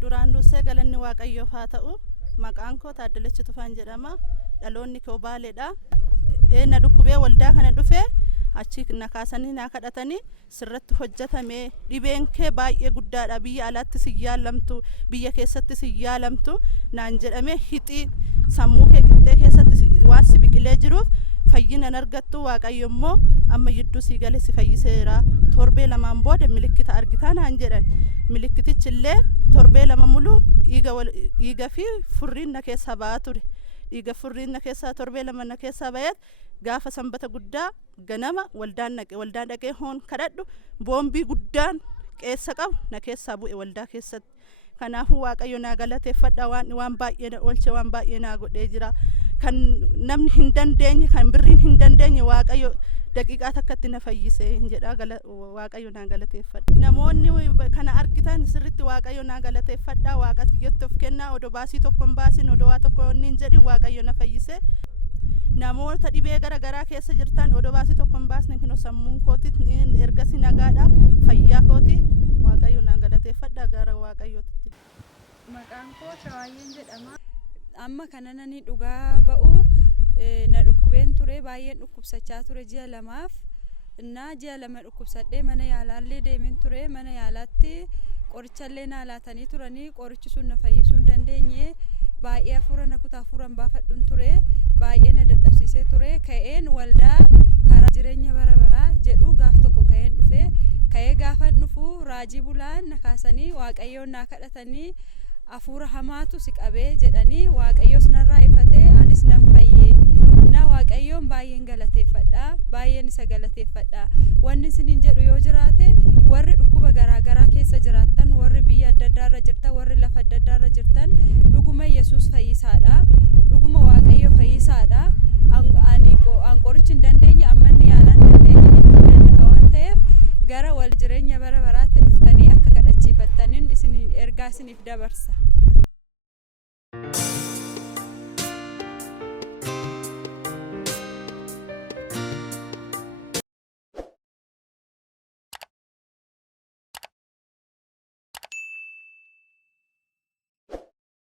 duraan dursee galanni waaqayyoof haa ta'u. Maqaan koo Taaddalachi Tufaan jedhama. Dhaloonni koo Baaleedha. Na dhukkubee waldaa kana dhufee achi na kaasanii na kadhatanii sirratti hojjetamee dhibeen kee baay'ee guddaadha, biyya alaatti si yaalamtu, biyya keessatti si yaalamtu naan jedhamee hixii sammuu kee qixxee keessatti waan si biqilee jiruuf fayyina argattu. Waaqayyo immoo amma yidduu si gale si fayyiseera. Torbee lamaan booda milikkita argitaa naan jedhan. Milikkitichillee torbee lama mulu dhiiga fi furriin na keessa ba'aa ture. Dhiiga furriin na keessaa torbee lama na keessaa ba'eet gaafa sanbata guddaa ganama waldaan dhaqee hoon kadhadhu boombii guddaan keessa qabu na keessaa bu'e waldaa keessatti. Kanaafuu Waaqayyo naa galateeffadha. Waan baay'ee na oolche, waan baay'ee naa godhee jira. Kan namni hin dandeenye, kan birriin hin dandeenye Waaqayyo daqiiqaa takkatti na fayyisee jedha. Waaqayyo naa galateeffadha. Namoonni kana argitan sirritti Waaqayyo naa galateeffadha. Waaqayyotti of kennaa. Odoo baasii tokko hin baasin, odoo waa tokko hin jedhin Waaqayyo na fayyisee. Namoota dhibee garaa keessa jirtan odoo baasii tokko hin baasne kinoo sammuun kooti ergasii nagaadha, fayyaa kooti. Waaqayyo naa galateeffadha. Gara Waaqayyootti. Maqaan koo Shawaayyeen jedhama. Amma kana nani dhugaa ba'u na dhukkubeen ture, baay'een dhukkubsachaa ture ji'a lamaaf. Ji'a lama dhukkubsadhee mana yaalaallee deemeen ture. Mana yaalaatti qorichallee na laatanii turanii qorichi sun na fayyisuu hin dandeenye. Baay'ee hafuura na kutaa hafuuran baafadhuun ture. Baay'ee na dadhabsiisee ture. Ka'een waldaa karaa jireenya bara baraa jedhu gaaf tokko ka'een dhufe. Ka'ee gaafan dhufu raajii bulaan na kaasanii Waaqayyoon na kadhatanii hafuura hamaatu si qabee jedhanii Waaqayyoos narraa ifatee anis nan fayyee. Waaqayyoon baay'een galateeffadha. Baay'een isa galateeffadha. Wanni isiniin jedhu yoo jiraate warri dhukkuba garaa keessa jiraattan, warri biyya adda addaarra jirtan, warri lafa adda addaarra jirtan dhuguma Yesuus fayyisaadha. Dhuguma Waaqayyo fayyisaadha. An qorichi hin dandeenye, ammanni yaalaan dandeenye hedduu danda'a waan ta'eef gara wal jireenya bara baraatti dhuftanii akka kadhachiifattaniin ergaa isiniif dabarsa.